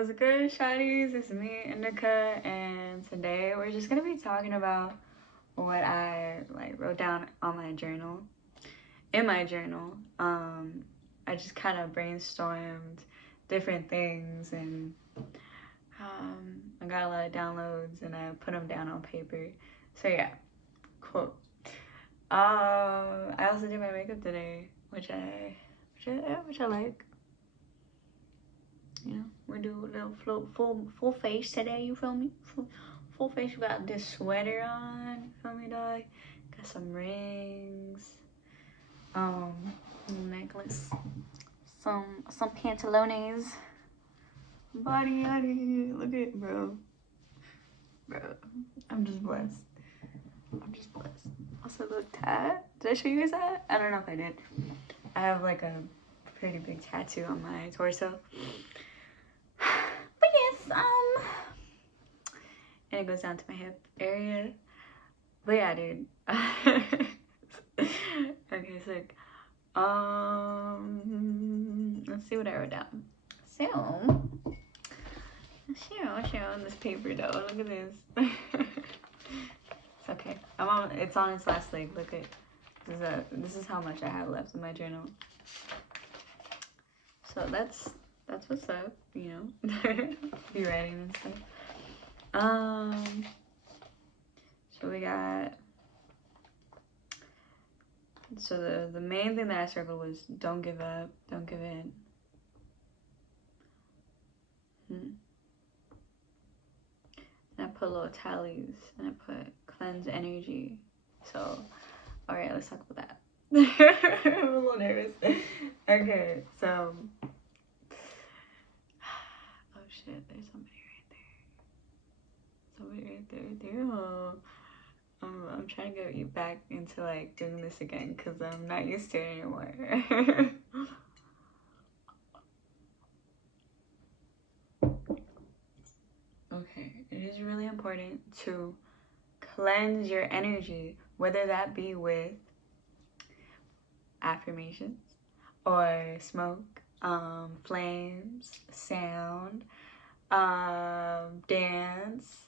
What's good, shawties? It's me, Indica, and today we're just gonna be talking about what I wrote down on my journal. In my journal, I just kind of brainstormed different things, and I got a lot of downloads, and I put them down on paper. So yeah, quote. I also did my makeup today, which I like. You know, we do a little full face today. You feel me? Full face. We got this sweater on. You feel me, dog? Got some rings. Necklace. Some pantalones. Body. Look at it, bro. I'm just blessed. Also, look, tat. Did I show you guys that? I don't know if I did. I have like a pretty big tattoo on my torso. But yes, and it goes down to my hip area. But yeah, dude. Okay, sick. Let's see what I wrote down. So, show on this paper though. Look at this. It's okay. It's on its last leg. Look at this is how much I have left in my journal. So that's what's up, you know. Be writing and stuff. So we got. So the main thing that I circled was don't give up, don't give in. And I put little tallies, and I put cleanse energy. So, all right, let's talk about that. I'm a little nervous. Okay, so. Oh shit, there's somebody right there. Oh. I'm trying to get you back into like doing this again because I'm not used to it anymore. Okay, it is really important to cleanse your energy, whether that be with affirmations or smoke, flames, sound, dance,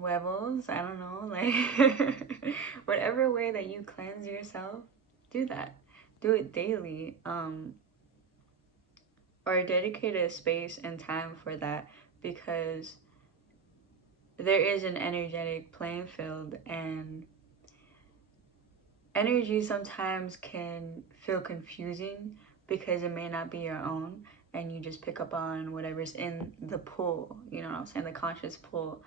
huevos, I don't know, like whatever way that you cleanse yourself, do that. Do it daily. Or dedicate a space and time for that, because there is an energetic playing field, and energy sometimes can feel confusing because it may not be your own, and you just pick up on whatever's in the pool, you know what I'm saying, the conscious pool.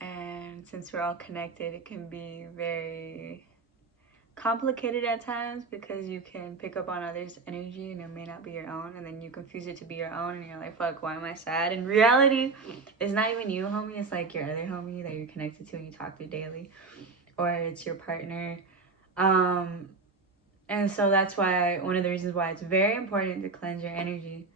And since we're all connected, it can be very complicated at times because you can pick up on others' energy and it may not be your own, and then you confuse it to be your own, and you're like, fuck, why am I sad? In reality, it's not even you, homie. It's like your other homie that you're connected to and you talk to daily, or it's your partner. And so that's why, one of the reasons why it's very important to cleanse your energy.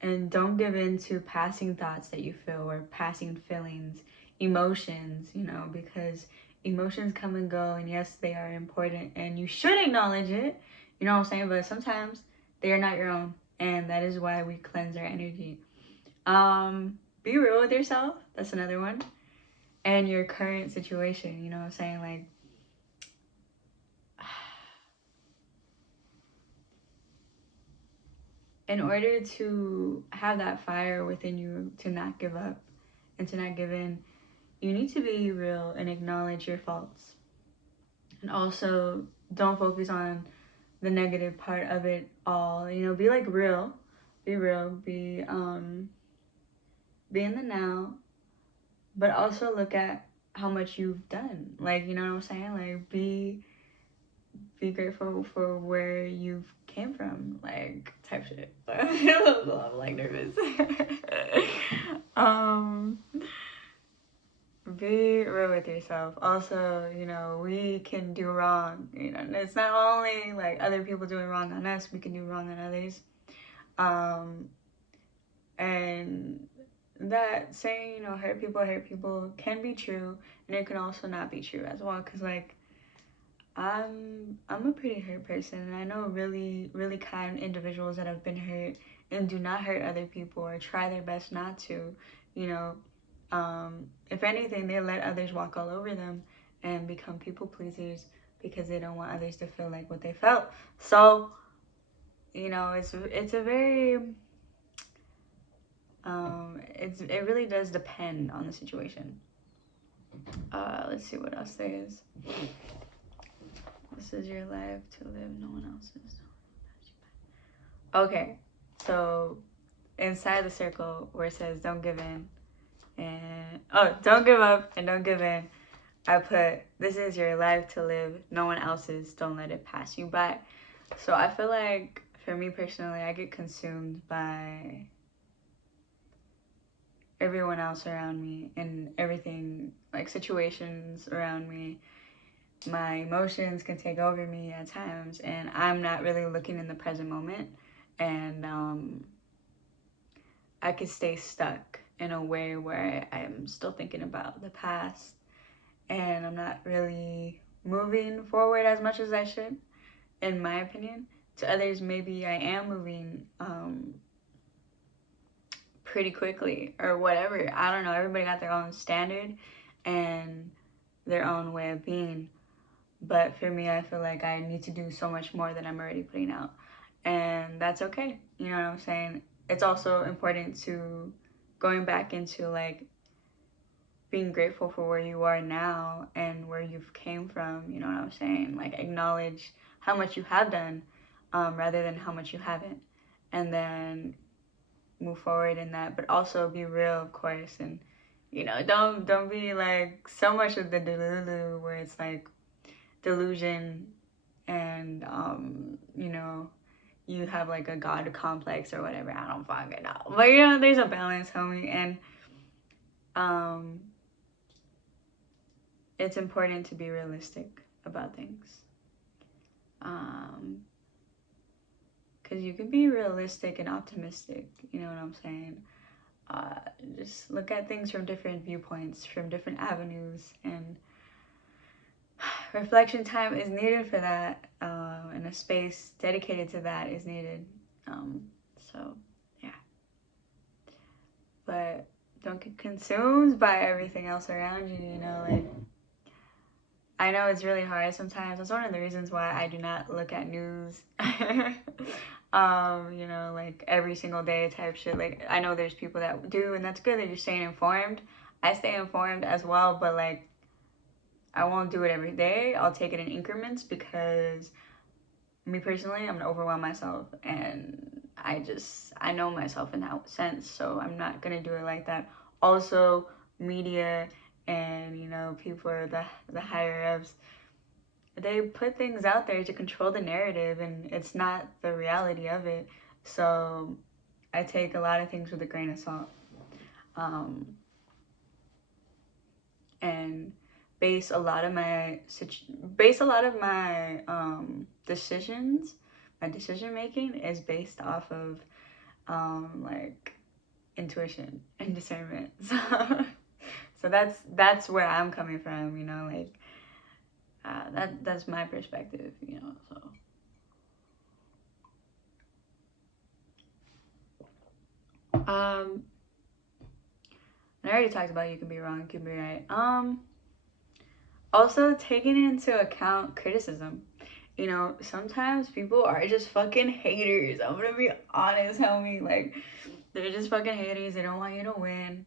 And don't give in to passing thoughts that you feel, or passing feelings, emotions, you know, because emotions come and go, and yes, they are important and you should acknowledge it, you know what I'm saying, but sometimes they are not your own, and that is why we cleanse our energy. Be real with yourself, that's another one, and your current situation, you know what I'm saying, like, in order to have that fire within you to not give up and to not give in, you need to be real and acknowledge your faults. And also, don't focus on the negative part of it all. You know, be like real. Be real. Be in the now. But also look at how much you've done. Like, you know what I'm saying? Like, be grateful for where you've came from. Like, type shit. I'm like nervous. Be real with yourself. Also, you know, we can do wrong. You know, it's not only like other people doing wrong on us, we can do wrong on others. And that saying, you know, hurt people can be true, and it can also not be true as well. Because, like, I'm a pretty hurt person, and I know really, really kind individuals that have been hurt and do not hurt other people or try their best not to. You know, if anything, they let others walk all over them and become people pleasers because they don't want others to feel like what they felt. So, you know, it's a very it really does depend on the situation. Let's see what else there is. This is your life to live, no one else's. Okay, so inside the circle where it says don't give in and don't give up and don't give in, I put this is your life to live, no one else's, don't let it pass you by. So I feel like for me personally, I get consumed by everyone else around me and everything, like situations around me. My emotions can take over me at times, and I'm not really looking in the present moment, and I could stay stuck in a way where I'm still thinking about the past, and I'm not really moving forward as much as I should, in my opinion. To others, maybe I am moving pretty quickly or whatever. I don't know. Everybody got their own standard and their own way of being. But for me, I feel like I need to do so much more than I'm already putting out. And that's okay. You know what I'm saying? It's also important to going back into like being grateful for where you are now and where you've came from. You know what I'm saying? Like acknowledge how much you have done rather than how much you haven't. And then move forward in that, but also be real, of course. And, you know, don't be like so much of the delulu where it's like delusion and you know, you have like a god complex or whatever. I don't fucking know, but you know, there's a balance, homie. And it's important to be realistic about things, because you can be realistic and optimistic, you know what I'm saying? Just look at things from different viewpoints, from different avenues, and reflection time is needed for that, and a space dedicated to that is needed. So, yeah. But don't get consumed by everything else around you, you know, like, I know it's really hard sometimes. That's one of the reasons why I do not look at news. You know, like every single day type shit. Like I know there's people that do, and that's good that you're staying informed. I stay informed as well, but like I won't do it every day. I'll take it in increments because me personally, I'm gonna overwhelm myself, and I know myself in that sense, so I'm not gonna do it like that. Also, media and you know people are the higher ups, they put things out there to control the narrative, and it's not the reality of it. So I take a lot of things with a grain of salt, and base a lot of my decisions. My decision making is based off of like intuition and discernment. So that's where I'm coming from, you know, like that's my perspective, you know. So I already talked about you can be wrong, you can be right. Also taking into account criticism. You know, sometimes people are just fucking haters. I'm gonna be honest, homie. Like, they're just fucking haters. They don't want you to win.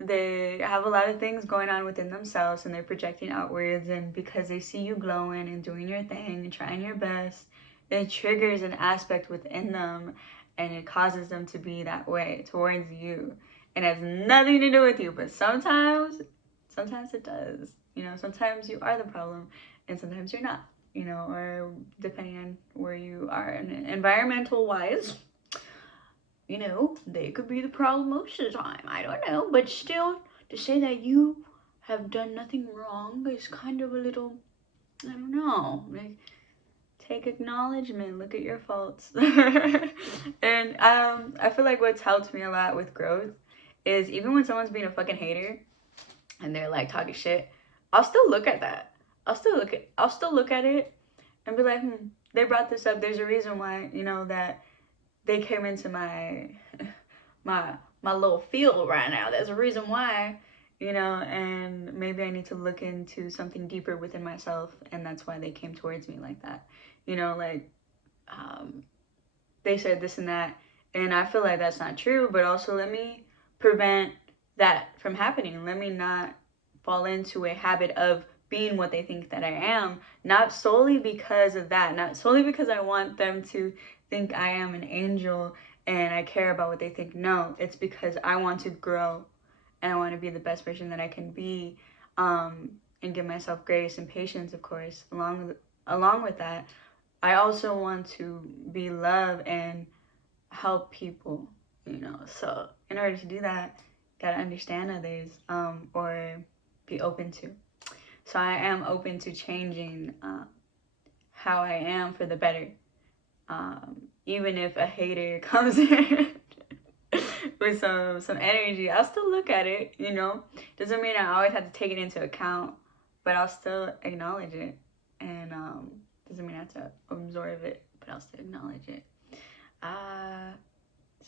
They have a lot of things going on within themselves and they're projecting outwards. And because they see you glowing and doing your thing and trying your best, it triggers an aspect within them and it causes them to be that way towards you. And it has nothing to do with you, but sometimes it does. You know, sometimes you are the problem and sometimes you're not, you know, or depending on where you are and environmental wise, you know, they could be the problem most of the time. I don't know, but still, to say that you have done nothing wrong is kind of a little, I don't know, like, take acknowledgement, look at your faults. And I feel like what's helped me a lot with growth is even when someone's being a fucking hater and they're like talking shit, I'll still look at that. I'll still look at it and be like, they brought this up. There's a reason why, you know, that they came into my little field right now. There's a reason why, you know, and maybe I need to look into something deeper within myself, and that's why they came towards me like that. You know, like they said this and that, and I feel like that's not true, but also let me prevent that from happening. Let me not fall into a habit of being what they think that I am, not solely because of that, not solely because I want them to think I am an angel and I care about what they think. No, it's because I want to grow and I want to be the best version that I can be, and give myself grace and patience, of course, along with that. I also want to be love and help people, you know. So in order to do that, gotta understand others, or be open to. So I am open to changing how I am for the better. Even if a hater comes in with some energy, I'll still look at it, you know. Doesn't mean I always have to take it into account, but I'll still acknowledge it. And doesn't mean I have to absorb it, but I'll still acknowledge it.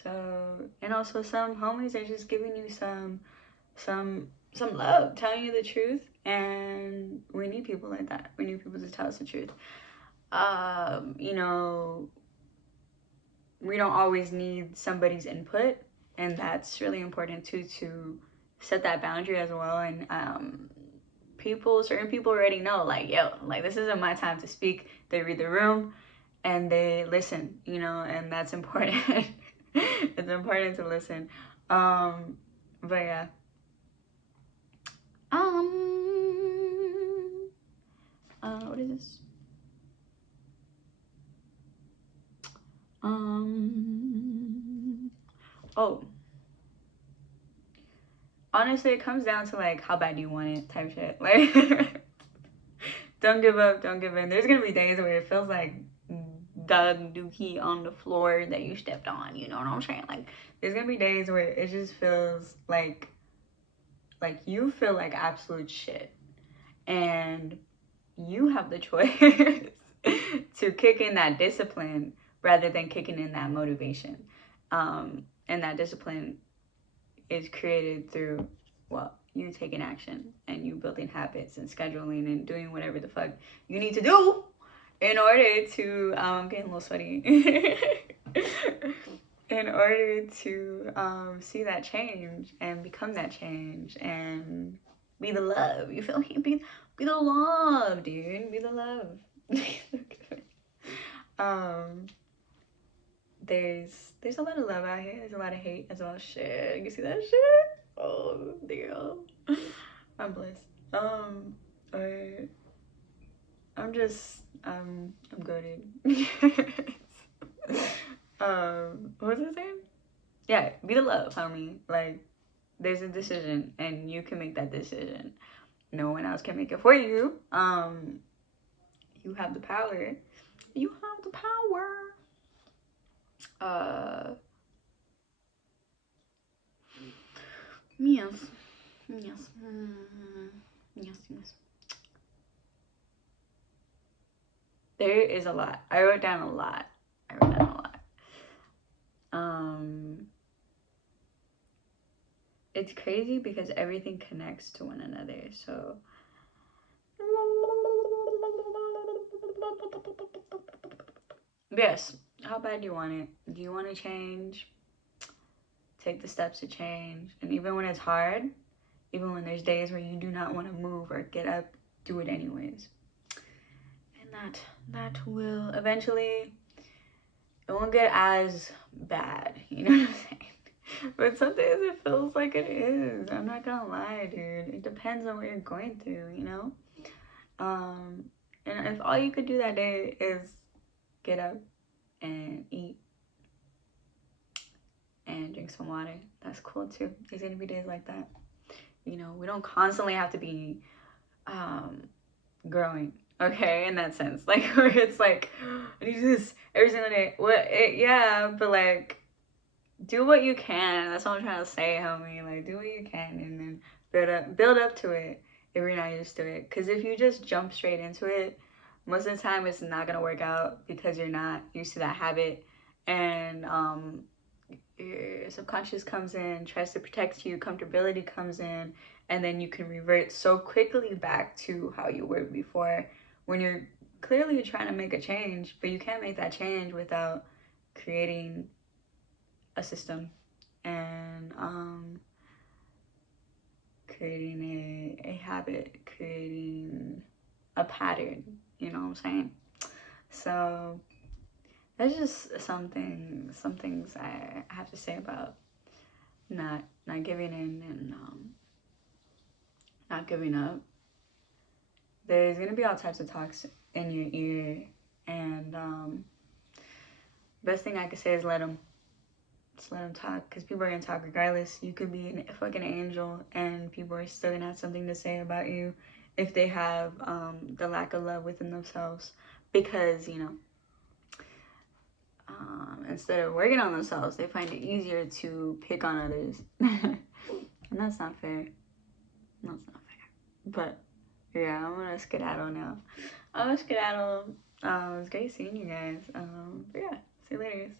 So, and also some homies are just giving you some love, telling you the truth, and we need people like that. We need people to tell us the truth. You know, we don't always need somebody's input, and that's really important too, to set that boundary as well. And certain people already know, like, yo, like, this isn't my time to speak. They read the room and they listen, you know, and that's important. It's important to listen. But yeah. What is this? Oh. Honestly, it comes down to, like, how bad do you want it type shit. Like, don't give up, don't give in. There's gonna be days where it feels like dog dookie on the floor that you stepped on, you know what I'm saying? Like, there's gonna be days where it just feels like you feel like absolute shit. And you have the choice to kick in that discipline rather than kicking in that motivation. And that discipline is created through, well, you taking action and you building habits and scheduling and doing whatever the fuck you need to do in order to, I'm getting a little sweaty, in order to see that change and become that change and be the love. You feel me? Be the love, dude. Be the love. There's a lot of love out here. There's a lot of hate as well. Shit, you see that shit? Oh, damn. I'm blessed. I'm goated. What was I saying? Yeah, be the love, homie. Like, there's a decision, and you can make that decision. No one else can make it for you. You have the power. You have the power. Yes. Yes. Yes, yes. There is a lot. I wrote down a lot. It's crazy because everything connects to one another. So, yes, how bad do you want it? Do you want to change? Take the steps to change. And even when it's hard, even when there's days where you do not want to move or get up, do it anyways. And that will eventually, it won't get as bad, you know what I'm saying? But some days it feels like it is. I'm not gonna lie, dude. It depends on what you're going through, you know? And if all you could do that day is get up and eat and drink some water, that's cool too. There's gonna be days like that. You know, we don't constantly have to be growing, okay, in that sense. Like, where it's like, I need this every single day. Yeah, but like, do what you can. That's what I'm trying to say, homie. Like, do what you can and then build up to it. if you're not used to it. Because if you just jump straight into it, most of the time it's not gonna work out because you're not used to that habit, and your subconscious comes in, tries to protect you, comfortability comes in, and then you can revert so quickly back to how you were before when you're clearly trying to make a change, but you can't make that change without creating a system and creating a habit, creating a pattern, you know what I'm saying? So that's just some things I have to say about not giving in and not giving up. There's gonna be all types of talks in your ear, and best thing I could say is let them. Just let them talk, because people are gonna talk regardless. You could be a fucking angel, and people are still gonna have something to say about you if they have the lack of love within themselves, because you know, instead of working on themselves, they find it easier to pick on others. And that's not fair. That's not fair. But yeah, I'm gonna skedaddle now. I'm gonna skedaddle. It was great seeing you guys. But yeah, see you later.